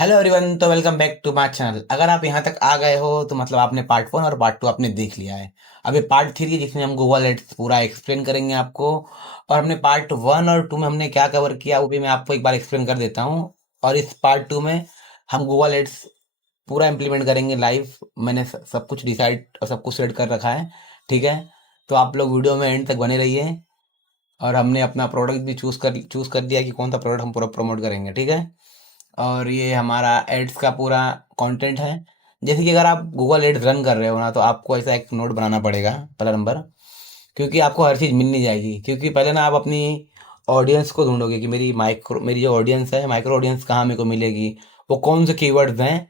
Hello everyone, तो welcome back to my channel. अगर आप यहाँ तक आ गए हो तो मतलब आपने पार्ट 1 और पार्ट 2 आपने देख लिया है। अभी पार्ट 3 है जिसमें हम गूगल एड्स पूरा एक्सप्लेन करेंगे आपको। और हमने पार्ट 1 और 2 में हमने क्या कवर किया वो भी मैं आपको एक बार एक्सप्लेन कर देता हूँ। और इस पार्ट 2 में हम गूगल एड्स पूरा इम्प्लीमेंट करेंगे लाइव। मैंने सब कुछ डिसाइड और सब कुछ सेट कर रखा है। ठीक है, तो आप लोग वीडियो में एंड तक बने रहिए। और हमने अपना प्रोडक्ट भी चूज़ कर दिया कि कौन सा प्रोडक्ट हम पूरा प्रमोट करेंगे। ठीक है, और ये हमारा एड्स का पूरा कंटेंट है। जैसे कि अगर आप गूगल एड्स रन कर रहे हो ना तो आपको ऐसा एक नोट बनाना पड़ेगा पहला नंबर। क्योंकि आपको हर चीज़ मिल नहीं जाएगी, क्योंकि पहले ना आप अपनी ऑडियंस को ढूंढोगे कि मेरी जो ऑडियंस है, माइक्रो ऑडियंस कहाँ मेरे को मिलेगी, वो कौन से कीवर्ड्स हैं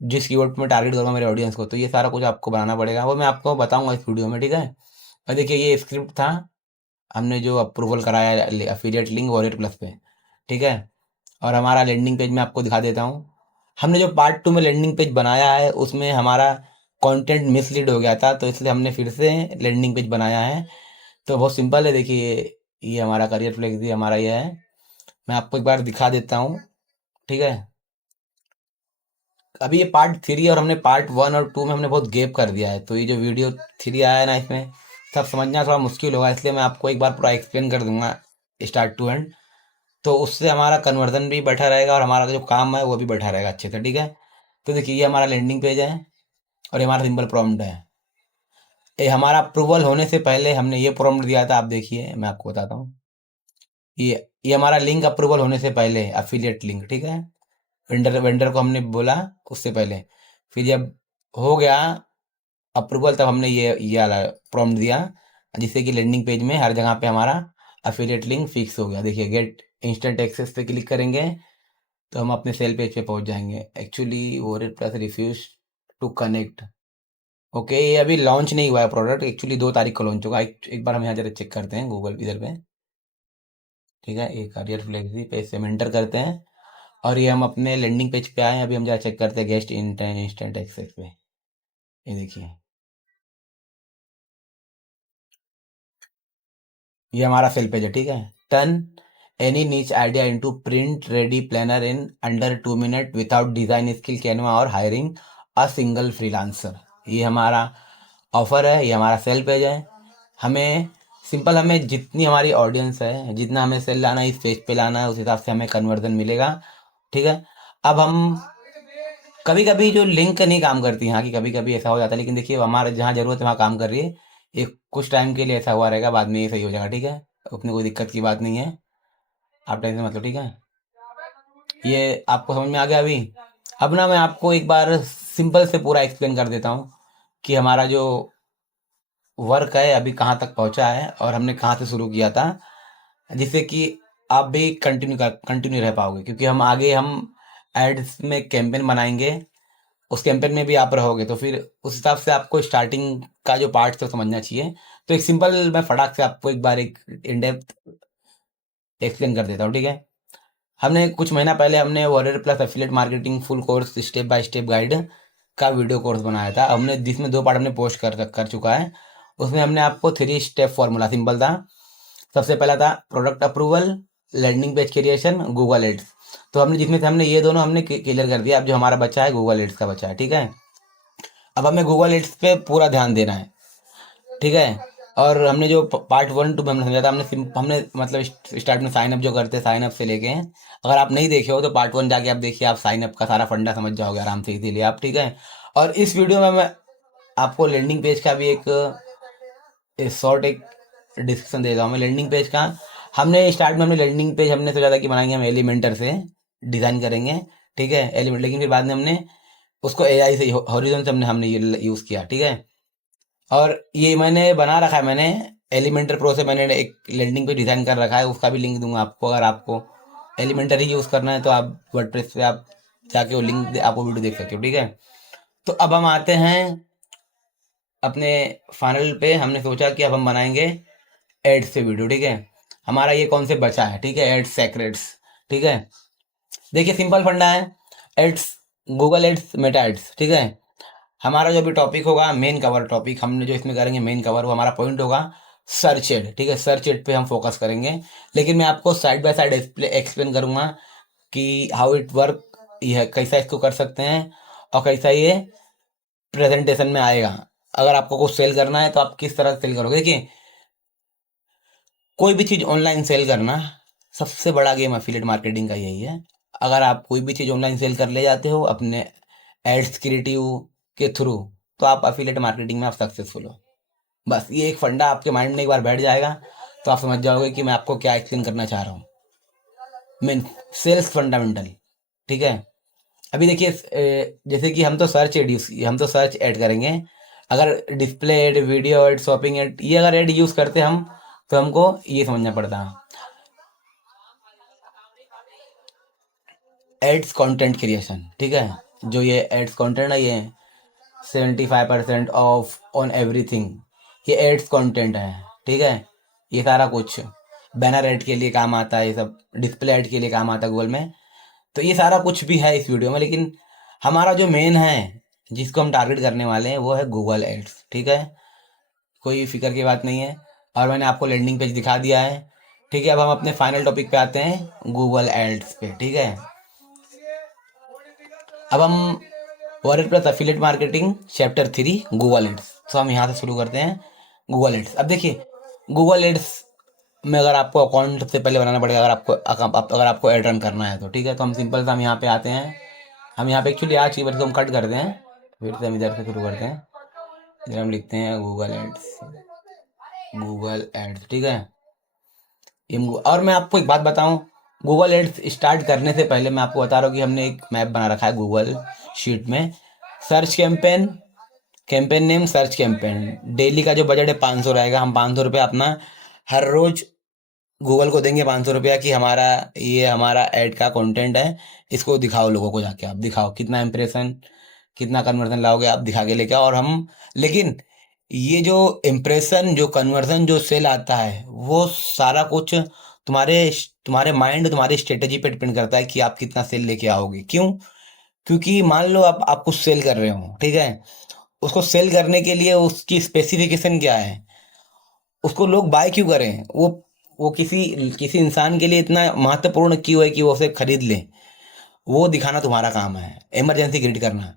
जिस कीवर्ड पे मैं टारगेट करूँगा मेरे ऑडियंस को। तो ये सारा कुछ आपको बनाना पड़ेगा, वो मैं आपको बताऊंगा इस वीडियो में। ठीक है, और देखिए ये स्क्रिप्ट था, हमने जो अप्रूवल कराया अफिलिएट लिंक वॉलेट प्लस पे। ठीक है, और हमारा लैंडिंग पेज मैं आपको दिखा देता हूँ। हमने जो पार्ट 2 में लैंडिंग पेज बनाया है उसमें हमारा कंटेंट मिसलीड हो गया था, तो इसलिए हमने फिर से लैंडिंग पेज बनाया है। तो बहुत सिंपल है, देखिए ये हमारा करियर फ्लेक्स हमारा ये है। मैं आपको एक बार दिखा देता हूँ। ठीक है, अभी ये पार्ट 3 और हमने पार्ट 1 और 2 में हमने बहुत गैप कर दिया है, तो ये जो वीडियो 3 आया है ना, इसमें सब समझना थोड़ा मुश्किल होगा, इसलिए मैं आपको एक बार पूरा एक्सप्लेन कर दूंगा स्टार्ट टू एंड। तो उससे हमारा कन्वर्जन भी बैठा रहेगा और हमारा जो काम है वो भी बैठा रहेगा अच्छे से। ठीक है, तो देखिए ये हमारा लैंडिंग पेज है और ये हमारा सिंपल प्रॉम्प्ट है। ये हमारा अप्रूवल होने से पहले हमने ये प्रॉम्प्ट दिया था, आप देखिए मैं आपको बताता हूँ। ये हमारा लिंक अप्रूवल होने से पहले अफिलिएट लिंक। ठीक है, वेंडर वेंडर को हमने बोला उससे पहले। फिर जब हो गया अप्रूवल तब हमने ये वाला प्रॉम्प्ट दिया, जिससे कि लैंडिंग पेज में हर जगह पे हमारा अफिलिएट लिंक फिक्स हो गया। देखिए गेट इंस्टेंट एक्सेस पे क्लिक करेंगे तो हम अपने सेल पेज पे पहुंच जाएंगे। Actually wallet plus refuse to connect. Okay, ये अभी लॉन्च नहीं हुआ है प्रोडक्ट, एक्चुअली 2 तारीख को लॉन्च होगा। एक बार हम यहाँ जरा चेक करते हैं गूगल इधर पे। ठीक है, एक करियर फ्लेक्सी पे से हम एंटर करते हैं और ये हम अपने लैंडिंग पेज पे आए हैं। अभी हम जरा चेक करते हैं गेस्ट इंस्टेंट एक्सेस पे। ये देखिए ये हमारा सेल पेज है। ठीक है, turn any niche idea into print ready planner in under 2 minute without design skill Canva और हायरिंग अ सिंगल फ्रीलांसर। ये हमारा ऑफर है, ये हमारा सेल पेज है। हमें सिंपल, हमें जितनी हमारी ऑडियंस है, जितना हमें सेल लाना है इस पेज पे लाना है, उस हिसाब से हमें कन्वर्जन मिलेगा। ठीक है, अब हम कभी कभी जो लिंक नहीं काम करती, हाँ कि कभी कभी ऐसा हो जाता है, लेकिन देखिए हमारे जहाँ जरूरत है वहाँ काम कर रही है। ये कुछ टाइम के लिए ऐसा हुआ रहेगा, बाद में ये सही हो जाएगा। ठीक है, अपने कोई दिक्कत की बात नहीं है, आप टेंशन मतलब। ठीक है, ये आपको समझ में आ गया अभी। अब ना मैं आपको एक बार सिंपल से पूरा एक्सप्लेन कर देता हूँ कि हमारा जो वर्क है अभी कहाँ तक पहुँचा है और हमने कहाँ से शुरू किया था, जिससे कि आप भी कंटिन्यू रह पाओगे, क्योंकि हम एड्स में कैंपेन बनाएंगे। उस कैंपेन में भी आप रहोगे तो फिर उस हिसाब से आपको स्टार्टिंग का जो पार्ट है वो समझना चाहिए। तो एक सिंपल मैं फटाक से आपको एक बार एक इन डेप्थ एक्सप्लेन कर देता हूँ। ठीक है, हमने कुछ महीना पहले हमने warrior plus affiliate marketing full course step by step guide का वीडियो कोर्स बनाया था हमने, जिसमें 2 पार्ट हमने पोस्ट कर चुका है। उसमें हमने आपको 3 स्टेप फॉर्मूला सिंपल था। सबसे पहला था product approval, landing page creation, Google ads. तो हमने जिसमें से हमने ये दोनों हमने क्लियर कर दिया। अब जो हमारा बचा है गूगल एड्स का बचा है। ठीक है, अब हमें गूगल एड्स पे पूरा ध्यान देना है। ठीक है, और हमने जो पार्ट 1 2 में हमने समझा था, हमने मतलब स्टार्ट में साइन अप जो करते हैं, साइन अप से लेके अगर आप नहीं देखे हो तो पार्ट 1 जाके आप देखिए, आप साइन अप का सारा फंडा समझ जाओगे आराम से, इसीलिए आप। ठीक है, और इस वीडियो में मैं आपको लैंडिंग पेज का भी एक शॉर्ट एक डिस्क्रिप्शन दे रहा हूँ मैं लैंडिंग पेज का। हमने स्टार्ट में हमने लैंडिंग पेज हमने सोचा था कि बनाएंगे हम एलिमेंटर से डिज़ाइन करेंगे। ठीक है, एलिमेंट, लेकिन फिर बाद में हमने उसको एआई से हॉरिजॉन से हमने ये यूज़ किया। ठीक है, और ये मैंने बना रखा है, मैंने एलिमेंटर प्रो से मैंने एक लैंडिंग पे डिज़ाइन कर रखा है, उसका भी लिंक दूंगा आपको। अगर आपको एलिमेंटर ही यूज़ करना है तो आप वर्डप्रेस पे आप जाके वो लिंक आपको वीडियो देख सकते हो। ठीक है, तो अब हम आते हैं अपने फाइनल पे। हमने सोचा कि अब हम बनाएंगे एड्स से वीडियो। ठीक है, हमारा ये कौन से बचा है। ठीक है, एड्स सेक्रेट्स। ठीक है, देखिए सिंपल फंडा है, ads, Google ads, Meta ads. ठीक है, हमारा जो भी टॉपिक होगा, मेन कवर टॉपिक हमने जो इसमें करेंगे, मेन कवर वो हमारा पॉइंट होगा सर्च एड। ठीक है, सर्च एड पे हम फोकस करेंगे, लेकिन मैं आपको साइड बाय साइड एक्सप्लेन करूंगा कि हाउ इट वर्क यह कैसा इसको कर सकते हैं और कैसा ये प्रेजेंटेशन में आएगा। अगर आपको कुछ सेल करना है तो आप किस तरह सेल करोगे। देखिए, कोई भी चीज़ ऑनलाइन सेल करना, सबसे बड़ा गेम एफिलिएट मार्केटिंग का यही है। अगर आप कोई भी चीज़ ऑनलाइन सेल कर ले जाते हो अपने एड्स क्रिएटिव के थ्रू, तो आप एफिलिएट मार्केटिंग में आप सक्सेसफुल हो। बस ये एक फंडा आपके माइंड में एक बार बैठ जाएगा तो आप समझ जाओगे कि मैं आपको क्या एक्सप्लेन करना चाह रहा हूँ। Mean sales fundamental. ठीक है। अभी देखिए, जैसे कि हम तो सर्च ऐड करेंगे। अगर display ad, video add, shopping add, ये अगर ऐड यूज़ करते हम, तो हमको ये समझना पड़ता है, एड्स कंटेंट क्रिएशन। ठीक है। जो ये एड्स कंटेंट है, ये 75% ऑफ ऑन एवरीथिंग, ये एड्स कंटेंट है। ठीक है। ये सारा कुछ बैनर ऐड के लिए काम आता है, ये सब डिस्प्ले ऐड के लिए काम आता है गूगल में। तो ये सारा कुछ भी है इस वीडियो में, लेकिन हमारा जो मेन है, जिसको हम टारगेट करने वाले हैं, वो है गूगल एड्स। ठीक है। कोई फिक्र की बात नहीं है। और मैंने आपको लैंडिंग पेज दिखा दिया है। ठीक है। अब हम अपने फाइनल टॉपिक पे आते हैं, गूगल एड्स पे। ठीक है। अब हम word plus affiliate marketing chapter 3 Google ads, तो हम यहाँ से शुरू करते हैं गूगल एड्स। अब देखिए, गूगल एड्स में अगर आपको अकाउंट सबसे पहले बनाना पड़ेगा, अगर आपको एड रन करना है तो। ठीक है। तो हम सिंपल से हम यहाँ पे आते हैं। हम यहाँ पे एक्चुअली आज की वर्ड को हम कट करते हैं, फिर से हम इधर से शुरू करते हैं। इधर हम लिखते हैं गूगल एड्स, गूगल एड्स। ठीक है। और मैं आपको एक बात बताऊं, गूगल एड्स स्टार्ट करने से पहले मैं आपको बता रहा हूँ कि हमने एक मैप बना रखा है गूगल शीट में। Search campaign, campaign name, search campaign. Daily का जो बजट है 500 रहेगा। हम 500 रुपये अपना हर रोज गूगल को देंगे, 500 रुपया, कि हमारा ऐड का कंटेंट है, इसको दिखाओ लोगों को, जाके आप दिखाओ कितना इंप्रेशन, कितना कन्वर्जन लाओगे, आप दिखा के लेके आओ। और हम, लेकिन ये जो इम्प्रेशन, जो कन्वर्जन, जो सेल आता है, वो सारा कुछ तुम्हारे तुम्हारे माइंड, तुम्हारी स्ट्रेटेजी पे डिपेंड करता है कि आप कितना सेल लेके आओगे। क्यों? क्योंकि मान लो आप कुछ सेल कर रहे हो, ठीक है, उसको सेल करने के लिए उसकी स्पेसिफिकेशन क्या है, उसको लोग बाय क्यों करें, वो किसी किसी इंसान के लिए इतना महत्वपूर्ण क्यों है कि वो उसे खरीद ले, वो दिखाना तुम्हारा काम है, इमरजेंसी क्रिएट करना।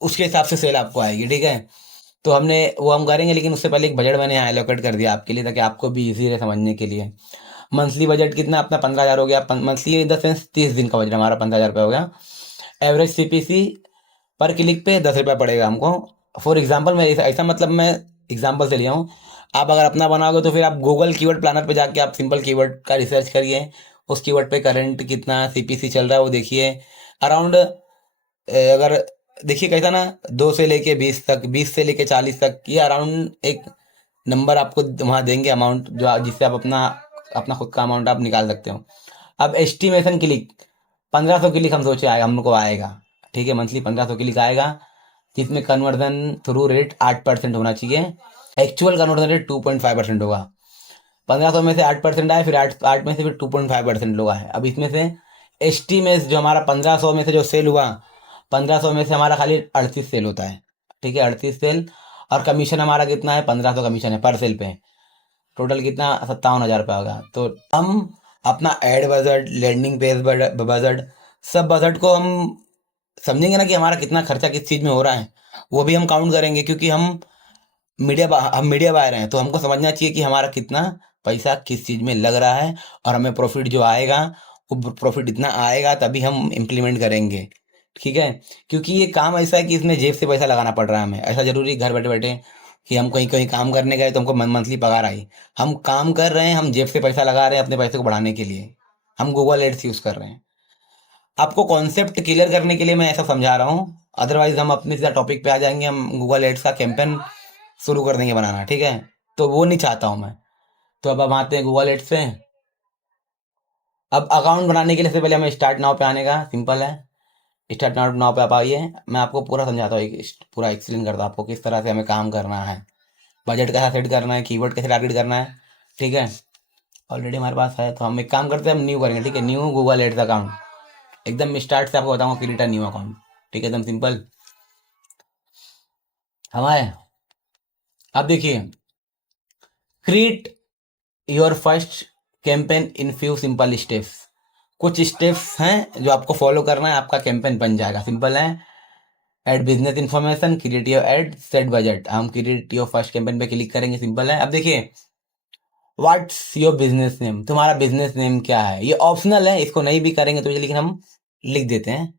उसके हिसाब से सेल आपको आएगी। ठीक है। तो हम करेंगे, लेकिन उससे पहले एक बजट मैंने यहाँ एलोकेट कर दिया आपके लिए, ताकि आपको भी इजी रहे समझने के लिए। मंथली बजट कितना अपना 15,000 हो गया। मंथली इन द सेंस 30 दिन का बजट हमारा 15,000 रुपये हो गया। एवरेज सीपीसी पर क्लिक पे 10 रुपये पड़ेगा हमको। फॉर एग्जाम्पल, मैं ऐसा मतलब मैं एग्जाम्पल से लिया हूँ। आप अगर अपना बनाओगे तो फिर आप गूगल कीवर्ड प्लानर पे जाके आप सिंपल कीवर्ड का रिसर्च करिए, उस कीवर्ड पे करंट कितना सीपीसी चल रहा है वो देखिए। अराउंड, अगर देखिए कैसा ना, 2 से लेके 20 तक, 20 से लेके 40 तक, ये अराउंड एक नंबर आपको वहाँ देंगे, अमाउंट जो जिससे आप अपना अपना खुद का अमाउंट आप निकाल सकते हो। अब एस्टिमेशन क्लिक 1500 क्लिक हम सोचे आएगा, हमको आएगा। ठीक है। मंथली 1500 क्लिक आएगा, जिसमें कन्वर्जन थ्रू रेट 8% होना चाहिए। एक्चुअल कन्वर्जन रेट 2.5% होगा। 1500 में से 8% आए, फिर आठ में से फिर 2.5% लोग आए। अब इसमें से एस्टीमेट जो हमारा 1500 में से जो सेल हुआ, 1500 में से हमारा खाली 38 सेल होता है। ठीक है, 38 सेल। और कमीशन हमारा कितना है, 1500 कमीशन है पर सेल पे। टोटल कितना, 57,000 रुपये होगा। तो हम अपना ad budget, landing page budget, सब बजट को हम समझेंगे ना कि हमारा कितना खर्चा किस चीज़ में हो रहा है, वो भी हम काउंट करेंगे। क्योंकि हम मीडिया बायर हैं, तो हमको समझना चाहिए कि हमारा कितना पैसा किस चीज़ में लग रहा है, और हमें प्रॉफिट जो आएगा, वो प्रॉफिट इतना आएगा तभी हम इम्प्लीमेंट करेंगे। ठीक है। क्योंकि ये काम ऐसा है कि इसमें जेब से पैसा लगाना पड़ रहा है हमें। ऐसा जरूरी घर बैठे बैठे कि हम कहीं कहीं काम करने गए तो हमको मंथली पगार आई। हम काम कर रहे हैं, हम जेब से पैसा लगा रहे हैं अपने पैसे को बढ़ाने के लिए, हम गूगल एड्स यूज़ कर रहे हैं। आपको कॉन्सेप्ट क्लियर करने के लिए मैं ऐसा समझा रहा हूँ, अदरवाइज हम अपने सीधा टॉपिक पे आ जाएंगे, हम गूगल एड्स का कैंपेन शुरू कर देंगे बनाना। ठीक है। तो वो नहीं चाहता हूँ मैं। तो अब हम आते हैं गूगल एड्स पे। अब अकाउंट बनाने के लिए सबसे पहले हमें स्टार्ट नाउ पे आने का, सिंपल है। स्टार्ट नाउ पे आप आइए, मैं आपको पूरा समझाता हूँ, पूरा एक्सप्लेन करता हूँ आपको किस तरह से हमें काम करना है, बजट कैसा सेट करना है, कीवर्ड कैसे टारगेट करना है। ठीक है। ऑलरेडी हमारे पास है, तो हम एक काम करते हैं, हम न्यू करेंगे। ठीक है, न्यू गूगल एड्स अकाउंट, एकदम स्टार्ट से आपको बताऊंगा, क्रिएट न्यू अकाउंट। ठीक है, एकदम सिंपल। हमारे अब देखिए, create your first campaign in few simple steps. कुछ स्टेप्स हैं जो आपको फॉलो करना है, आपका कैंपेन बन जाएगा। सिंपल है। Add business information, create your ad, set budget. हम क्रिएट योर फर्स्ट कैंपेन पे क्लिक करेंगे। सिंपल है। अब देखिए, व्हाट्स योर बिजनेस नेम, तुम्हारा बिजनेस नेम क्या है। ये ऑप्शनल है, इसको नहीं भी करेंगे तो लेकिन हम लिख देते हैं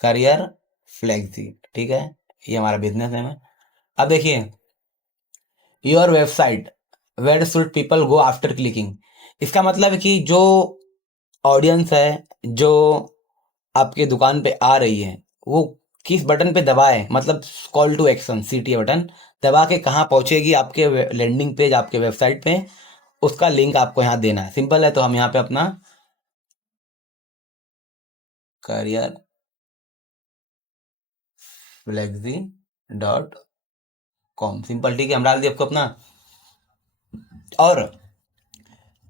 करियर फ्लेक्सी। ठीक है, ये हमारा बिजनेस नेम है। अब देखिए, your website, where should people go after clicking. इसका मतलब है कि जो ऑडियंस है, जो आपके दुकान पे आ रही है, वो किस बटन पे दबाए, मतलब कॉल टू एक्शन, सीटी बटन दबा के कहाँ पहुंचेगी आपके लैंडिंग पेज, आपके वेबसाइट पे, उसका लिंक आपको यहाँ देना है। सिंपल है। तो हम यहाँ पे अपना career flexi dot com, simple, ठीक है, हम डाल दिए आपको अपना। और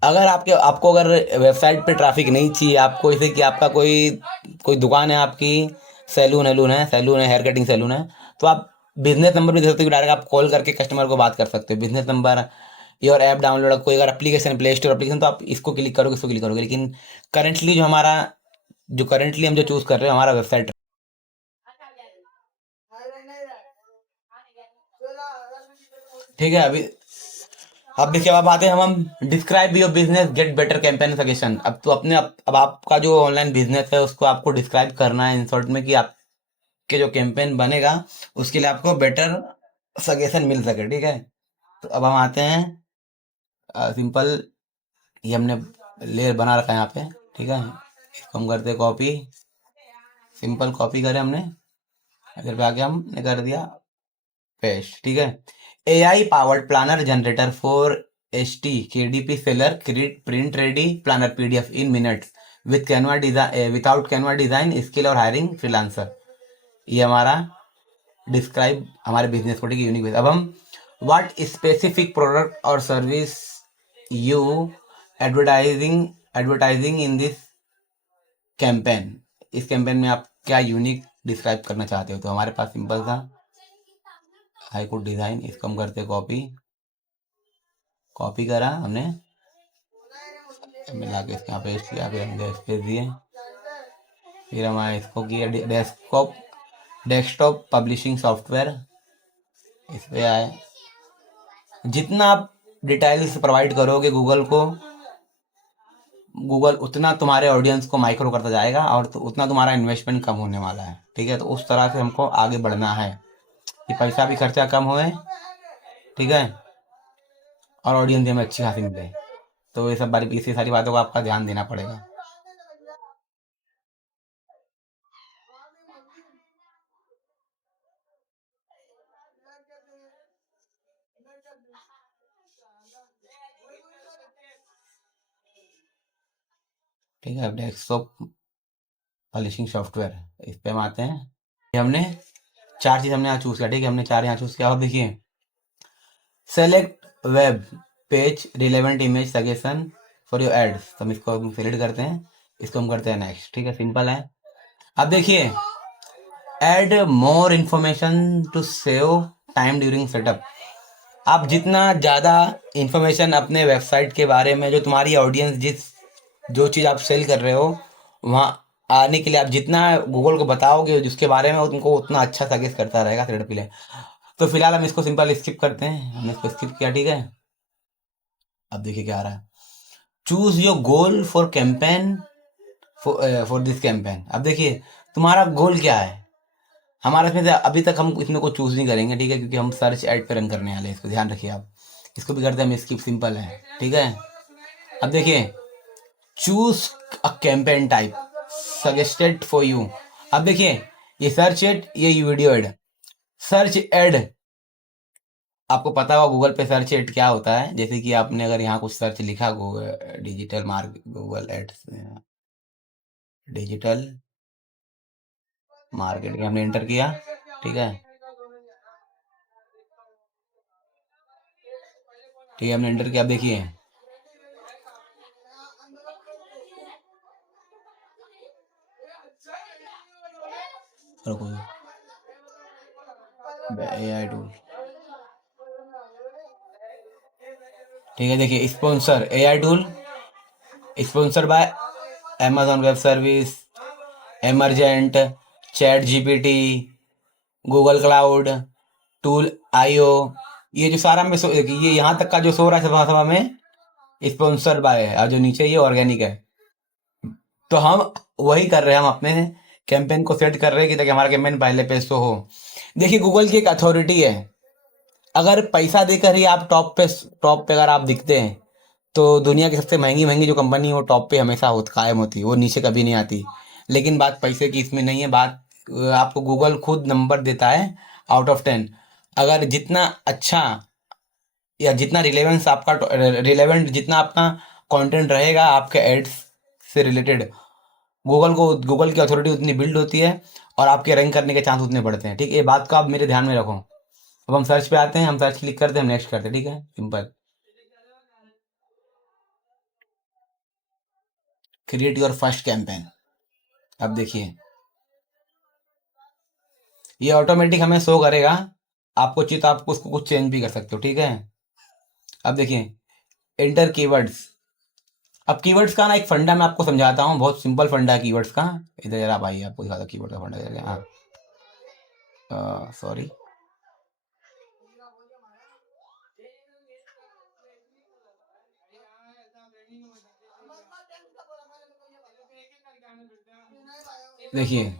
अगर आपको अगर वेबसाइट पे ट्रैफिक नहीं चाहिए, आपको जैसे कि आपका कोई कोई दुकान है आपकी, सैलून है, हेयर कटिंग सैलून है, तो आप बिजनेस नंबर भी दे सकते हो। डायरेक्ट आप कॉल करके कस्टमर को बात कर सकते हो। Business number, your app download, कोई अगर एप्लीकेशन, प्ले स्टोर एप्लीकेशन, तो आप इसको क्लिक करोगे, इसको क्लिक करोगे। लेकिन करंटली जो करंटली हम जो चूज कर रहे हो, हमारा वेबसाइट, ठीक है। अभी अब देखिए, अब आते हैं हम describe your business get better campaign suggestion. अब तो अब आपका जो ऑनलाइन बिजनेस है उसको आपको डिस्क्राइब करना है इन शॉर्ट में, कि आपके जो कैंपेन बनेगा उसके लिए आपको बेटर सजेशन मिल सके। ठीक है, तो अब हम आते हैं सिंपल, ये हमने लेयर बना रखा है यहाँ पे। ठीक है, इसको हम करते हैं कॉपी, सिंपल कॉपी करें हमने, इधर पे आके हमने कर दिया पेस्ट। ठीक है, AI powered planner generator for HT KDP seller create print ready planner PDF in minutes with Canva design, without Canva design skill और हायरिंग फ्रीलांसर। ये हमारा डिस्क्राइब हमारे बिजनेस को, ठीक है, यूनिक। अब हम व्हाट स्पेसिफिक प्रोडक्ट और service you advertising advertising in this campaign, इस कैंपेन में आप क्या यूनिक डिस्क्राइब करना चाहते हो। तो हमारे पास सिंपल था हाई कोड डिजाइन, इसको हम करते कॉपी, कॉपी करा हमने, मिला के इसके यहाँ पेस्ट किया, फिर हम स्पेस दिए, फिर हमारे इसको किया डेस्कटॉप पब्लिशिंग सॉफ्टवेयर, इस पे आए। जितना आप डिटेल्स प्रोवाइड करोगे गूगल को, गूगल उतना तुम्हारे ऑडियंस को माइक्रो करता जाएगा, और तो उतना तुम्हारा इन्वेस्टमेंट कम होने वाला है। ठीक है, तो उस तरह से हमको आगे बढ़ना है कि पैसा भी खर्चा कम होए, ठीक है, और ऑडियंस भी हमें अच्छी खासी मिले। तो ये सब बारी इसी सारी बातों को आपका ध्यान देना पड़ेगा। ठीक है, डेस्कटॉप पब्लिशिंग सॉफ्टवेयर, इस पे हम आते हैं। ये हमने चार चीज हमने यहाँ चूज किया। ठीक है, हमने चार यहाँ चूज किया। और देखिए, select web page relevant image suggestion for your ads, तो हम इसको सिलेक्ट करते हैं, इसको हम करते हैं नेक्स्ट। ठीक है, सिंपल है। अब देखिए, add more information to save time during setup. आप जितना ज़्यादा इंफॉर्मेशन अपने वेबसाइट के बारे में, जो तुम्हारी ऑडियंस जो चीज़ आप सेल कर रहे हो वहाँ आने के लिए, आप जितना गूगल को बताओगे जिसके बारे में, वो तुमको उतना अच्छा सजेस्ट करता रहेगा सेटअप के लिए। तो फिलहाल हम इसको सिंपल स्किप करते हैं, हमने इसको स्किप किया। ठीक है, अब देखिए क्या आ रहा है। Choose your goal for campaign, for this campaign. अब देखिए, तुम्हारा गोल क्या है। हमारा इसमें से अभी तक हम इसमें को चूज नहीं करेंगे, ठीक है, क्योंकि हम सर्च एड पे रन करने वाले हैं, इसको ध्यान रखिए आप। इसको भी करते हैं हम स्किप, सिंपल है। ठीक है, अब देखिए, choose a campaign type suggested for you. अब देखिए, ये सर्च एड, ये वीडियो एड। सर्च एड, आपको पता होगा गूगल पे सर्च एड क्या होता है। जैसे कि आपने अगर यहाँ कुछ सर्च लिखा, Google digital mark Google ads digital marketing हमने एंटर किया। ठीक है, ठीक है, हमने एंटर किया। अब देखिए, रुको, AI टूल, ठीक है, देखिए sponsor AI tool, sponsor by Amazon web service, emergent, chat GPT, Google cloud, tool IO, ये जो सारा में ये यहाँ तक का जो सो रहा है सभा सभा में स्पॉन्सर्ड बाय है, और जो नीचे ये ऑर्गेनिक है। तो हम वही कर रहे हैं, हम अपने कैंपेन को सेट कर रहे हैं कि ताकि हमारा कैंपेन पहले पे शो हो। देखिए गूगल की एक अथॉरिटी है, अगर पैसा देकर ही आप टॉप पे अगर आप दिखते हैं तो दुनिया की सबसे महंगी महंगी जो कंपनी है वो टॉप पे हमेशा कायम होती है, वो नीचे कभी नहीं आती। लेकिन बात पैसे की इसमें नहीं है, बात आपको गूगल खुद नंबर देता है आउट ऑफ 10। अगर जितना अच्छा या जितना रिलेवेंस आपका रिलेवेंट जितना आपका कंटेंट रहेगा आपके एड्स से रिलेटेड, गूगल की अथॉरिटी उतनी बिल्ड होती है और आपके रैंक करने के चांस उतने बढ़ते हैं। ठीक है, ये बात को आप मेरे ध्यान में रखो। अब हम सर्च पे आते हैं, हम सर्च क्लिक करते हैं, हम नेक्स्ट करते हैं। ठीक है, simple. Create your first campaign. अब देखिए ये ऑटोमेटिक हमें शो करेगा, आपको चाहिए तो आपको उसको कुछ चेंज भी कर सकते हो। ठीक है, अब देखिए एंटर कीवर्ड्स। अब कीवर्ड्स का ना एक फंडा मैं आपको समझाता हूँ, बहुत सिंपल फंडा है कीवर्ड्स का। इधर जरा भाई आपको दिखाता हूँ कीवर्ड का फंडा। हाँ सॉरी, देखिए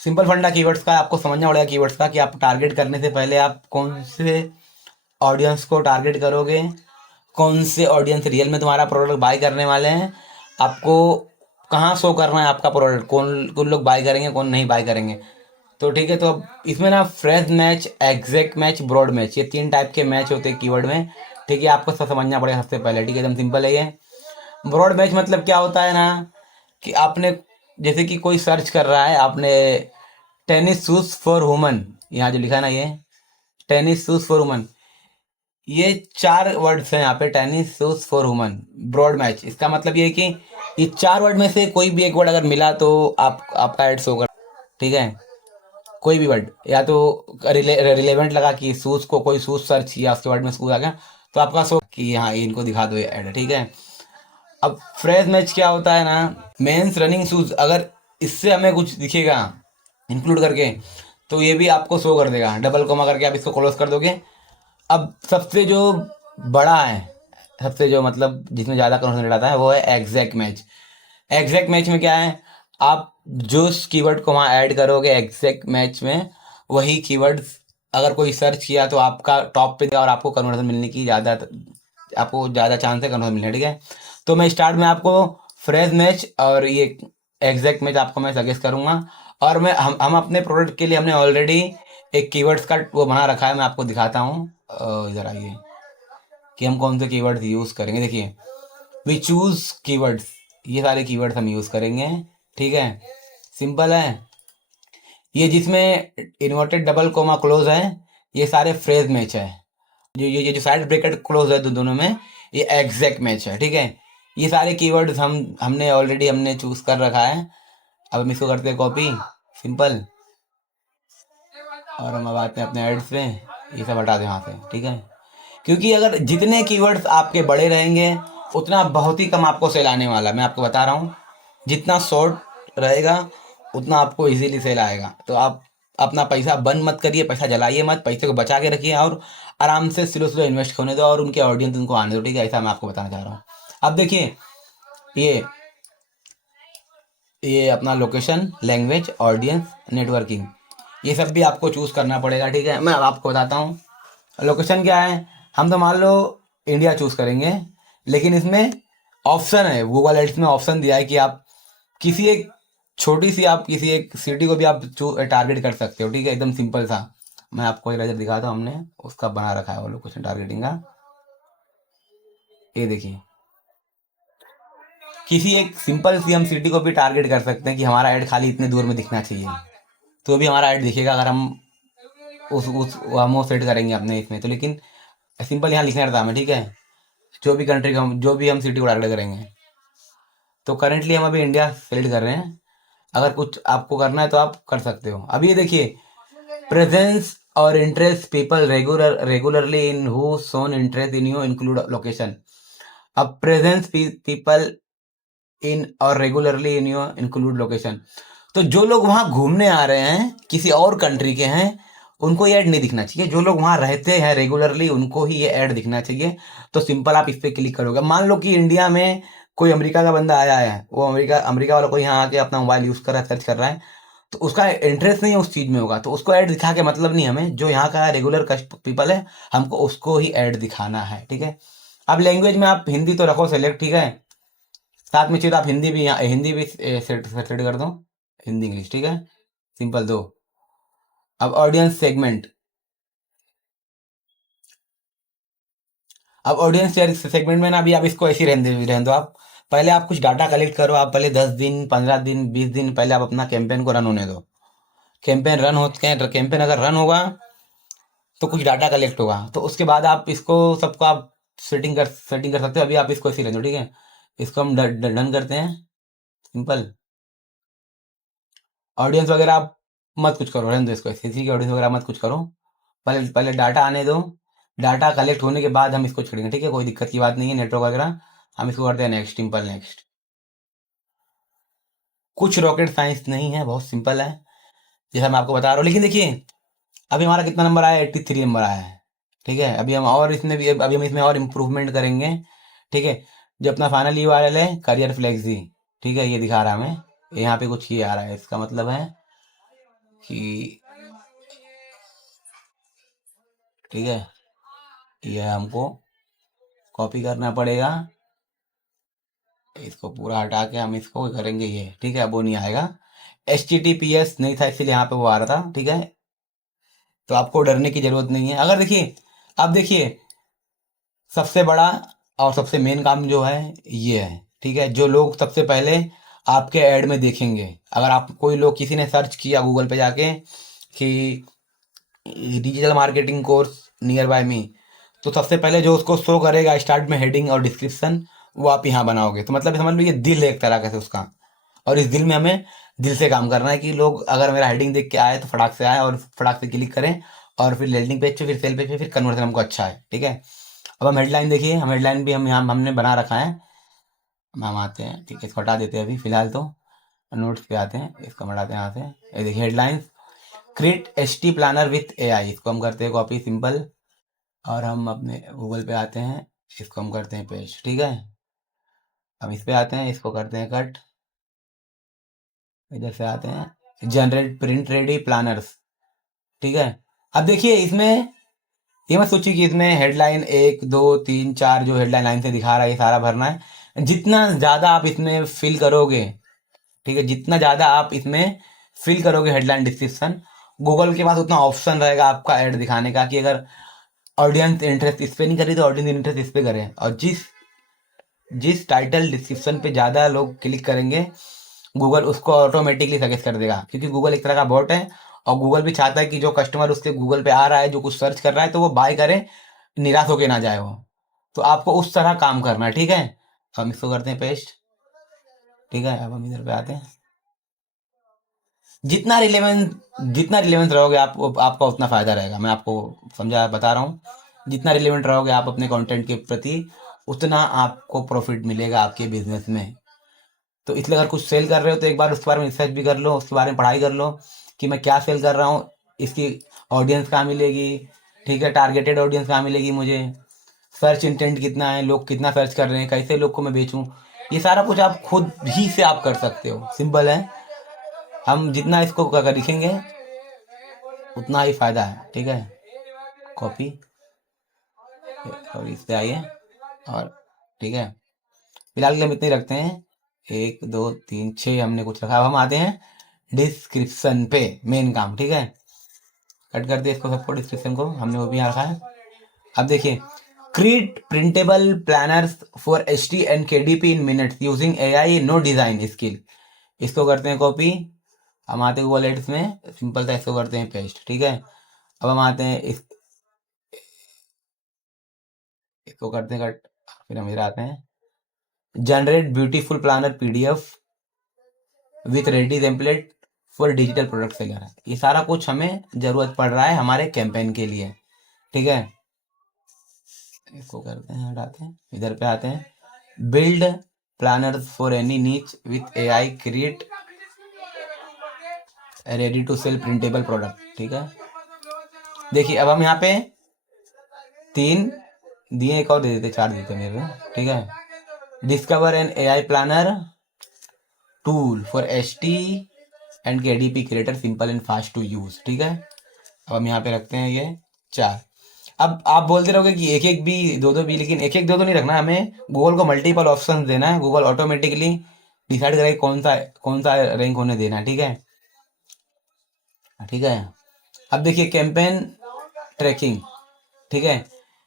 सिंपल फंडा कीवर्ड्स का आपको समझना पड़ेगा। कीवर्ड्स का कि आप टारगेट करने से पहले आप कौन से ऑडियंस को टारगेट करोगे, कौन से ऑडियंस रियल में तुम्हारा प्रोडक्ट बाय करने वाले हैं, आपको कहाँ शो करना है आपका प्रोडक्ट, कौन कौन लोग बाय करेंगे कौन नहीं बाय करेंगे। तो ठीक है, तो अब इसमें ना fresh match, exact match, broad match, ये 3 टाइप के मैच होते हैं कीवर्ड में। ठीक है, आपको सब समझना पड़ेगा सबसे पहले। ठीक है, एकदम सिंपल है ये। ब्रॉड मैच मतलब क्या होता है ना, कि आपने जैसे कि कोई सर्च कर रहा है, आपने टेनिस शूज फॉर वुमन, यहाँ जो लिखा है ना ये टेनिस शूज फॉर वुमन, ये 4 वर्ड्स हैं यहाँ पे, tennis shoes for woman, broad match. इसका मतलब ये है कि ये 4 वर्ड में से कोई भी एक वर्ड अगर मिला तो आपका एड शो कर। ठीक है, कोई भी वर्ड, या तो रिलेवेंट लगा कि शूज को कोई शूज सर्च किया उसके वर्ड में शूज आ गया तो आपका शो कि हाँ इनको दिखा दो ये ऐड। ठीक है, अब फ्रेश मैच क्या होता है ना, मेंस रनिंग शूज, अगर इससे हमें कुछ दिखेगा इंक्लूड करके तो ये भी आपको शो कर देगा, डबल कोमा करके आप इसको क्लोज कर दोगे। अब सबसे जो बड़ा है, सबसे जो मतलब जिसमें ज़्यादा कन्वर्जन रेट आता है वो है एग्जैक्ट मैच। एग्जैक्ट मैच में क्या है, आप जो कीवर्ड को वहाँ ऐड करोगे एग्जैक्ट मैच में, वही कीवर्ड्स अगर कोई सर्च किया तो आपका टॉप पे और आपको कन्वर्जन मिलने की ज़्यादा, आपको ज़्यादा चांस है कन्वर्जन मिलने। ठीक है, तो मैं स्टार्ट में आपको फ्रेश मैच और ये एग्जैक्ट मैच आपको मैं सजेस्ट करूँगा। और मैं हम अपने प्रोडक्ट के लिए हमने ऑलरेडी एक कीवर्ड्स का वो बना रखा है, मैं आपको दिखाता हूँ। इधर आइए कि हम कौन से कीवर्ड्स यूज़ करेंगे। देखिए वी चूज कीवर्ड्स, ये सारे कीवर्ड्स हम यूज़ करेंगे। ठीक है, सिंपल है। ये जिसमें इन्वर्टेड डबल कोमा क्लोज है ये सारे फ्रेज मैच है, जो ये जो साइड ब्रैकेट क्लोज है दोनों में ये एग्जैक्ट मैच है। ठीक है, ये सारे कीवर्ड्स हमने ऑलरेडी हमने चूज कर रखा है। अब हम इसको करते हैं कॉपी, सिंपल, और हम अब आते हैं अपने एड्स पे, ये सब हटा दें यहाँ से। ठीक है, क्योंकि अगर जितने कीवर्ड्स आपके बड़े रहेंगे उतना बहुत ही कम आपको सेल आने वाला है, मैं आपको बता रहा हूँ। जितना शॉर्ट रहेगा उतना आपको इजीली सेल आएगा। तो आप अपना पैसा बंद मत करिए, पैसा जलाइए मत, पैसे को बचा के रखिए और आराम से स्लो स्लो इन्वेस्ट होने दो और उनके ऑडियंस उनको आने दो। ठीक है, ऐसा मैं आपको बताना चाह रहा हूँ। अब देखिए ये अपना लोकेशन, लैंग्वेज, ऑडियंस, नेटवर्किंग, ये सब भी आपको चूज़ करना पड़ेगा। ठीक है, मैं अब आपको बताता हूँ। लोकेशन क्या है, हम तो मान लो इंडिया चूज़ करेंगे, लेकिन इसमें ऑप्शन है, गूगल एड्स में ऑप्शन दिया है कि आप किसी एक छोटी सी, आप किसी एक सिटी को भी आप टारगेट कर सकते हो। ठीक है, एकदम सिंपल सा। मैं आपको एक नज़र दिखाता हूँ, हमने उसका बना रखा है वो लोकेशन टारगेटिंग का। ये देखिए किसी एक सिंपल सी हम सिटी को भी टारगेट कर सकते हैं कि हमारा ऐड खाली इतने दूर में दिखना चाहिए, तो भी हमारा ऐड दिखेगा अगर हम उस हम वो सेट करेंगे अपने इसमें तो। लेकिन सिंपल यहाँ लिखना रहता है हमें। ठीक है, जो भी कंट्री का जो भी हम सिटी को टारगेट करेंगे, तो करेंटली हम अभी इंडिया सेलेक्ट कर रहे हैं। अगर कुछ आपको करना है तो आप कर सकते हो। अब ये देखिए presence or interest people regularly in who shown interest in you include location. अब presence people in or regularly in your include location. तो जो लोग वहाँ घूमने आ रहे हैं किसी और कंट्री के हैं, उनको ये ऐड नहीं दिखना चाहिए। जो लोग वहाँ रहते हैं रेगुलरली उनको ही ये ऐड दिखना चाहिए। तो सिंपल आप इस पर क्लिक करोगे। मान लो कि इंडिया में कोई अमेरिका का बंदा आया है, वो अमेरिका अमेरिका वाला कोई यहाँ आके अपना मोबाइल यूज़ कर रहा है, सर्च कर रहा है, तो उसका इंटरेस्ट नहीं है उस चीज़ में होगा, तो उसको ऐड दिखा के मतलब नहीं। हमें जो यहाँ का रेगुलर कस्ट पीपल है हमको उसको ही ऐड दिखाना है, ठीक है। अब लैंग्वेज में आप हिंदी तो रखो सेलेक्ट, ठीक है। साथ में चाहिए तो आप हिंदी भी सेट सेट कर दो, हिंदी इंग्लिश, ठीक है, सिंपल दो। अब ऑडियंस सेगमेंट, अब ऑडियंस सेगमेंट में ना अभी आप इसको ऐसे ही रहने दो। आप पहले आप कुछ डाटा कलेक्ट करो। आप पहले 10 दिन 15 दिन 20 दिन पहले आप अपना कैंपेन को रन होने दो। कैंपेन रन होते हैं, कैंपेन अगर रन होगा तो कुछ डाटा कलेक्ट होगा, तो उसके बाद आप इसको सबको आप सेटिंग कर सकते हो। अभी आप इसको ऐसे ही रहने दो, ठीक है। इसको हम डन करते हैं, सिंपल। ऑडियंस वगैरह आप मत कुछ करो, रहने दो इसको ऐसे, इसी की ऑडियंस वगैरह मत कुछ करो। पहले पहले डाटा आने दो। डाटा कलेक्ट होने के बाद हम इसको छोड़ेंगे, ठीक है, कोई दिक्कत की बात नहीं है, नेटवर्क वगैरह। हम इसको करते हैं नेक्स्ट, सिंपल नेक्स्ट। कुछ रॉकेट साइंस नहीं है, बहुत सिंपल है जैसा मैं आपको बता रहा हूँ। लेकिन देखिए अभी हमारा कितना नंबर आया है, 83 नंबर आया है, ठीक है। अभी हम और इसमें भी अभी हम इसमें और इम्प्रूवमेंट करेंगे, ठीक है। जो अपना फाइनल यूआरएल है करियर फ्लेक्सी, ठीक है, ये दिखा रहा है हमें, यहाँ पे कुछ ये आ रहा है, इसका मतलब है कि, ठीक है, ये हमको कॉपी करना पड़ेगा। इसको पूरा हटा के हम इसको करेंगे ये, ठीक है। अब वो नहीं आएगा, HTTPS नहीं था इसलिए यहाँ पे वो आ रहा था, ठीक है। तो आपको डरने की जरूरत नहीं है। अगर देखिए, अब देखिए सबसे बड़ा और सबसे मेन काम जो है ये है, ठीक है। जो लोग सबसे पहले आपके ऐड में देखेंगे, अगर आप कोई लोग किसी ने सर्च किया गूगल पे जाके कि digital marketing course near by me, तो सबसे पहले जो उसको शो करेगा स्टार्ट में हेडिंग और डिस्क्रिप्शन, वो आप यहाँ बनाओगे। तो मतलब समझ लो ये दिल है एक तरह से उसका, और इस दिल में हमें दिल से काम करना है कि लोग अगर मेरा हेडिंग देख के आए तो फटाक से आए और फटाक से क्लिक करें, और फिर लैंडिंग पेज पे, फिर सेल पेज पे, फिर कन्वर्जन हमको अच्छा है, ठीक है। अब हम हेडलाइन देखिए, हम हेडलाइन भी हम यहाँ हमने बना रखा है। हम आते हैं, ठीक है, इसको हटा देते हैं अभी फिलहाल तो। नोट्स पे आते हैं, इसको हम हटाते हैं यहाँ से। ये देखिए headlines, create HT planner with AI, इसको हम करते हैं कॉपी, सिंपल। और हम अपने गूगल पे आते हैं, इसको हम करते हैं पेस्ट, ठीक है। हम इस पे आते हैं, इसको करते हैं कट। इधर से आते हैं जनरेट प्रिंट रेडी प्लानर्स, ठीक है। अब देखिए इसमें ये मत सोचिए कि इसमें हेडलाइन 1 2 3 4 जो हेडलाइन लाइन से दिखा रहा है ये सारा भरना है। जितना ज़्यादा आप इसमें फिल करोगे, ठीक है, जितना ज़्यादा आप इसमें फिल करोगे हेडलाइन डिस्क्रिप्शन, गूगल के पास उतना ऑप्शन रहेगा आपका ऐड दिखाने का कि अगर ऑडियंस इंटरेस्ट इस पे नहीं करी तो ऑडियंस इंटरेस्ट इस पे करें। और जिस जिस टाइटल डिस्क्रिप्शन पे ज़्यादा लोग क्लिक करेंगे गूगल उसको ऑटोमेटिकली सजेस्ट कर देगा, क्योंकि गूगल एक तरह का बॉट है। और गूगल भी चाहता है कि जो कस्टमर उसके गूगल पे आ रहा है, जो कुछ सर्च कर रहा है, तो वो बाय करे, निराश होके ना जाए वो। तो आपको उस तरह काम करना है, ठीक है। हम इसको करते हैं पेस्ट, ठीक है। अब हम इधर पे आते हैं। जितना रिलेवेंस रहोगे आप, आपका उतना फायदा रहेगा। मैं आपको समझा बता रहा हूँ, जितना रिलेवेंट रहोगे आप अपने कंटेंट के प्रति, उतना आपको प्रॉफिट मिलेगा आपके बिजनेस में। तो इसलिए अगर कुछ सेल कर रहे हो तो एक बार उसके बारे में रिसर्च भी कर लो, उसके बारे में पढ़ाई कर लो कि मैं क्या सेल कर रहा हूँ, इसकी ऑडियंस कहाँ मिलेगी, ठीक है, टारगेटेड ऑडियंस कहाँ मिलेगी मुझे, सर्च इंटेंट कितना है, लोग कितना सर्च कर रहे हैं, कैसे लोग को मैं बेचूं। ये सारा कुछ आप खुद ही से आप कर सकते हो, सिंपल है। हम जितना इसको लिखेंगे उतना ही फायदा है, ठीक है। कॉपी, और इस पे आइए, और ठीक है, फिलहाल के लिए हम इतने ही रखते हैं। 1 2 3 6 हमने कुछ रखा। अब हम आते हैं डिस्क्रिप्शन पे, मेन काम, ठीक है। कट कर दिया इसको सबको, डिस्क्रिप्शन को हमने वो भी यहाँ रखा है। अब देखिए, create printable planners for HT and KDP in minutes using AI, no design skill, इसको करते हैं कॉपी। हम आते हैं गूगल एड्स में, सिंपल था, इसको करते हैं पेस्ट, ठीक है। अब हम आते हैं इसको करते हैं कट। फिर हम इधर आते हैं, generate beautiful planner PDF with ready template for digital product seller. ये सारा कुछ हमें जरूरत पड़ रहा है हमारे कैंपेन के लिए, ठीक है। इसको करते हैं, हटाते हैं, इधर पे आते हैं, build planners for any niche with AI create ready to sell printable product. ठीक है, देखिए अब हम यहाँ पे 3 दिए, एक और दे देते, 4 देते मेरे को। ठीक है, discover an AI planner tool for HT and KDP creator, simple and fast to use. ठीक है, अब हम यहाँ पे रखते हैं ये 4। अब आप बोलते रहोगे कि एक एक भी, दो दो भी, लेकिन एक एक दो दो नहीं रखना, हमें गूगल को मल्टीपल ऑप्शन देना है। गूगल ऑटोमेटिकली डिसाइड करेगा कौन सा रैंक होने देना है। ठीक है, ठीक है। अब देखिए कैंपेन ट्रैकिंग। ठीक है,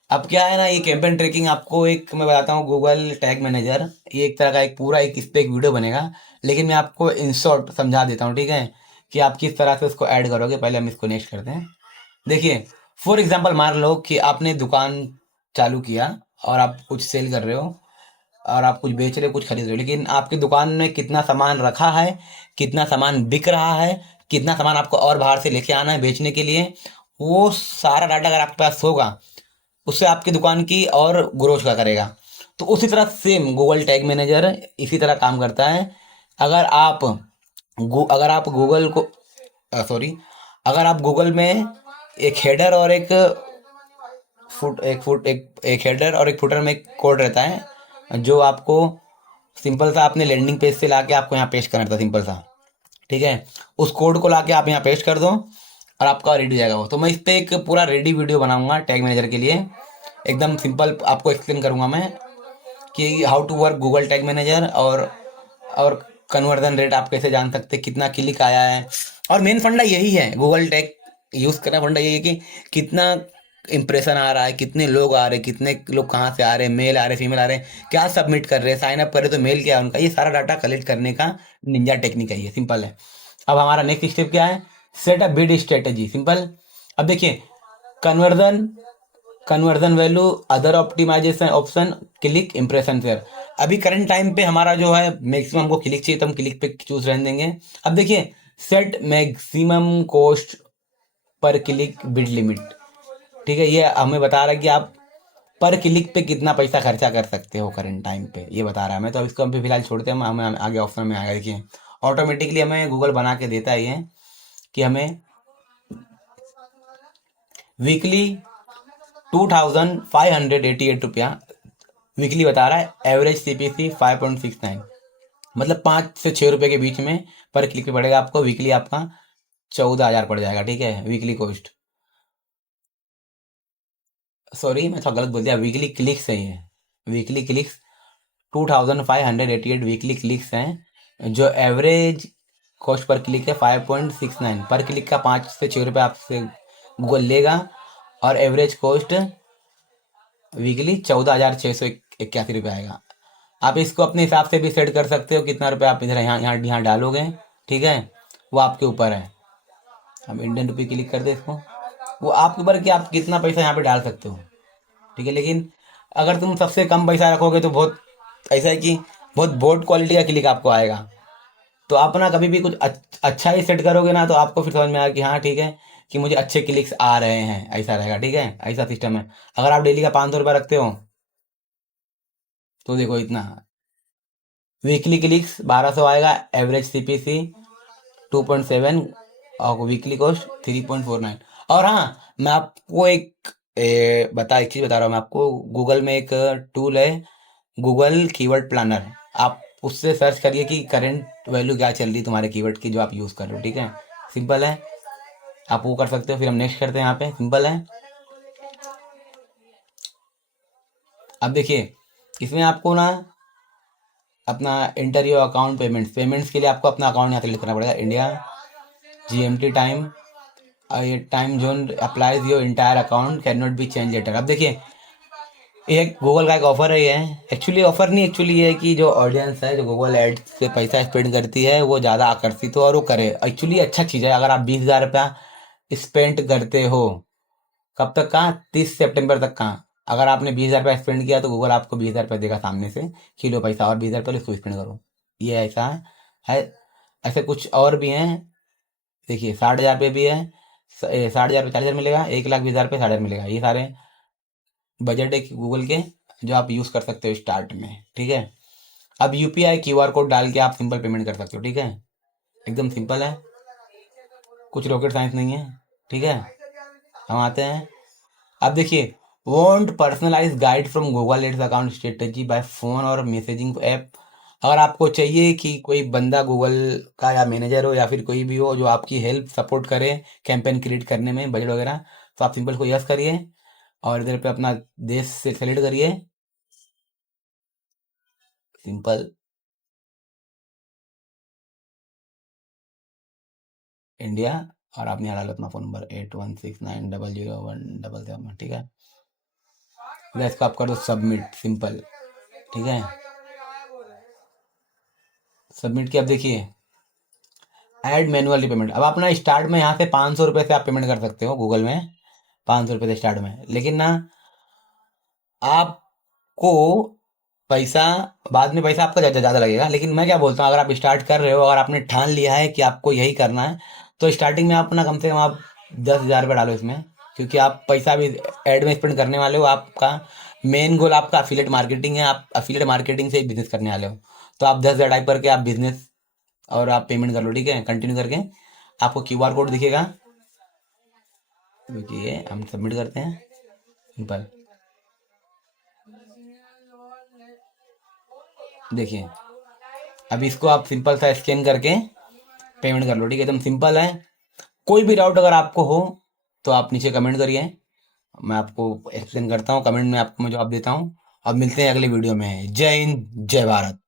अब क्या है ना, ये कैंपेन ट्रैकिंग आपको एक मैं बताता हूँ, गूगल टैग मैनेजर, ये एक तरह का एक पूरा एक इस पे एक वीडियो बनेगा, लेकिन मैं आपको इन शॉर्ट समझा देता हूँ। ठीक है, कि आप किस तरह से उसको ऐड करोगे। पहले हम इसको नेक्स्ट करते हैं। देखिए फॉर एग्जांपल मान लो कि आपने दुकान चालू किया और आप कुछ सेल कर रहे हो और आप कुछ बेच रहे हो, कुछ खरीद रहे हो, लेकिन आपकी दुकान में कितना सामान रखा है, कितना सामान बिक रहा है, कितना सामान आपको और बाहर से लेके आना है बेचने के लिए, वो सारा डाटा अगर आपके पास होगा, उससे आपकी दुकान की और ग्रोथ का करेगा। तो उसी तरह सेम गूगल टैग मैनेजर इसी तरह काम करता है। अगर आप अगर आप गूगल को सॉरी अगर आप गूगल में एक हेडर और एक एक हेडर और एक फुटर में एक कोड रहता है, जो आपको सिंपल सा अपने लैंडिंग पेज से लाके आपको यहाँ पेस्ट करना था, सिंपल सा। ठीक है, उस कोड को लाके आप यहाँ पेस्ट कर दो और आपका रेडी हो जाएगा वो। तो मैं इस पे एक पूरा रेडी वीडियो बनाऊंगा टैग मैनेजर के लिए, एकदम सिंपल आपको एक्सप्लेन करूंगा मैं कि how to work Google tag manager, और कन्वर्जन रेट आप कैसे जान सकते हैं, कितना क्लिक आया है। और मेन फंडा यही है, गूगल टैग यूज़ करना फंडा यही है कि कितना इंप्रेशन आ रहा है, कितने लोग आ रहे हैं, कितने लोग कहाँ से आ रहे हैं, मेल आ रहे हैं, फीमेल आ रहे हैं, क्या सबमिट कर रहे हैं, साइन अप कर रहे हैं तो मेल क्या है उनका, ये सारा डाटा कलेक्ट करने का निंजा टेक्निक है, ये सिंपल है। अब हमारा नेक्स्ट स्टेप क्या है, set a bid strategy, simple. अब देखिए conversion conversion value, other optimization option, click, impression share. अभी करंट टाइम पे हमारा जो है मैक्सिमम हमको क्लिक चाहिए, तो हम क्लिक पे चूज रहने देंगे। अब देखिए set maximum cost per click bid limit. ठीक है, ये हमें बता रहा है कि आप पर क्लिक पे कितना पैसा खर्चा कर सकते हो करंट टाइम पे, ये बता रहा है हमें। तो अब इसको हम फिलहाल छोड़ते हैं, हमें आगे ऑप्शन में आएगा। देखिए ऑटोमेटिकली हमें गूगल बना के देता है ये कि हमें वीकली 2588 रुपया वीकली बता रहा है। एवरेज CPC 5.69, मतलब 5 से 6 रुपए के बीच में पर क्लिक पे पड़ेगा आपको। वीकली आपका 14,000 पड़ जाएगा। ठीक है, वीकली कॉस्ट, सॉरी मैं थोड़ा गलत बोल दिया, वीकली क्लिक्स है ये, वीकली क्लिक्स 2588 वीकली क्लिक्स हैं। जो एवरेज कॉस्ट पर क्लिक है 5.69, पर क्लिक का 5 से 6 रुपये आपसे गूगल लेगा, और एवरेज कॉस्ट वीकली 14,681 रुपये आएगा। आप इसको अपने हिसाब से भी सेट कर सकते हो, कितना रुपये आप इधर यहाँ यहाँ यहाँ डालोगे। ठीक है, वो आपके ऊपर है। हम इंडियन रुपये क्लिक कर दे इसको, वो आपके ऊपर कि आप कितना पैसा यहाँ पे डाल सकते हो। ठीक है, लेकिन अगर तुम सबसे कम पैसा रखोगे तो बहुत ऐसा है कि बहुत बोट क्वालिटी का क्लिक आपको आएगा। तो आप ना कभी भी कुछ अच्छा ही सेट करोगे ना, तो आपको फिर समझ में आएगा कि हाँ ठीक है, कि मुझे अच्छे क्लिक्स आ रहे हैं, ऐसा रहेगा। ठीक है, ऐसा सिस्टम है। अगर आप डेली का 500 रुपये रखते हो तो देखो इतना, वीकली क्लिक्स 1200 आएगा, एवरेज CPC 2.7, और वीकली कॉस्ट 3.49। और हाँ मैं आपको एक चीज़ बता रहा हूँ मैं आपको, गूगल में एक टूल है, गूगल कीवर्ड प्लानर। आप उससे सर्च करिए कि करंट वैल्यू क्या चल रही है तुम्हारे कीवर्ड की जो आप यूज़ कर रहे हो। ठीक है, सिंपल है, आप वो कर सकते हो। फिर हम नेक्स्ट करते हैं, यहाँ पे सिंपल है। अब देखिए इसमें आपको ना अपना इंटर योर अकाउंट पेमेंट्स के लिए आपको अपना अकाउंट यहाँ पे लिखना पड़ेगा। इंडिया GMT टाइम, ये time zone applies your entire account, can not be change later. अब देखिए ये गूगल का एक ऑफर है, ये एक्चुअली ऑफर नहीं, एक्चुअली ये है कि जो ऑडियंस है जो गूगल एड्स से पैसा स्पेंड करती है वो ज़्यादा आकर्षित हो और वो करे। एक्चुअली अच्छा चीज़ है। अगर आप 20,000 रुपया स्पेंड करते हो, कब तक का, 30 सितंबर तक का, अगर आपने 20,000 रुपया स्पेंड किया तो गूगल आपको 20,000 रुपया देगा सामने से, खिलो पैसा, और 20,000 रुपये इसको स्पेंड करो। ये ऐसा है। ऐसे कुछ और भी हैं, देखिए 60,000 रुपये भी है, 60,000 रुपये 40,000 मिलेगा, 1,20,000 रुपये 60,000 मिलेगा। ये सारे बजट है गूगल के जो आप यूज़ कर सकते हो स्टार्ट में। ठीक है, अब यूपीआई क्यूआर कोड डाल के आप सिंपल पेमेंट कर सकते हो, ठीक है। एकदम सिंपल है, कुछ रॉकेट साइंस नहीं है, ठीक है। हम आते हैं। अब देखिए, want personalize guide from Google ads account strategy by phone or messaging app. अगर आपको चाहिए कि कोई बंदा गूगल का या मैनेजर हो या फिर कोई भी हो जो आपकी हेल्प सपोर्ट करे कैंपेन क्रिएट करने में, बजट वगैरह, तो आप सिंपल को यस करिए और इधर पे अपना देश से सेलेक्ट करिए, सिंपल इंडिया, और आपने यहाँ डाला अपना फ़ोन नंबर 8169001777, ठीक है। फिर इसको आप कर दो सबमिट, सिंपल, ठीक है। सबमिट किया। अब देखिए, ऐड मैनुअली पेमेंट। अब अपना स्टार्ट में यहाँ से 500 रुपये से आप पेमेंट कर सकते हो गूगल में, 500 रुपये से स्टार्ट में, लेकिन ना आपको पैसा, बाद में पैसा आपका ज़्यादा लगेगा। लेकिन मैं क्या बोलता हूँ, अगर आप स्टार्ट कर रहे हो, अगर आपने ठान लिया है कि आपको यही करना है, तो स्टार्टिंग में आप अपना कम से कम आप 10,000 रुपये डालो इसमें, क्योंकि आप पैसा भी एड में स्पेंड करने वाले हो। आपका मेन गोल आपका अफिलिएट मार्केटिंग है, आप अफिलिएट मार्केटिंग से ही बिजनेस करने वाले हो। तो आप 10,000 टाइप करके आप बिजनेस और आप पेमेंट कर लो, ठीक है। कंटिन्यू करके आपको क्यूआर कोड दिखेगा, रुकिए हम सबमिट करते हैं, सिंपल। देखिए, अब इसको आप सिंपल सा स्कैन करके पेमेंट कर लो, ठीक है, एकदम सिंपल है। कोई भी डाउट अगर आपको हो तो आप नीचे कमेंट करिए, मैं आपको एक्सप्लेन करता हूँ, कमेंट में आपको मैं जवाब देता हूँ। अब मिलते हैं अगले वीडियो में। जय हिंद, जय भारत।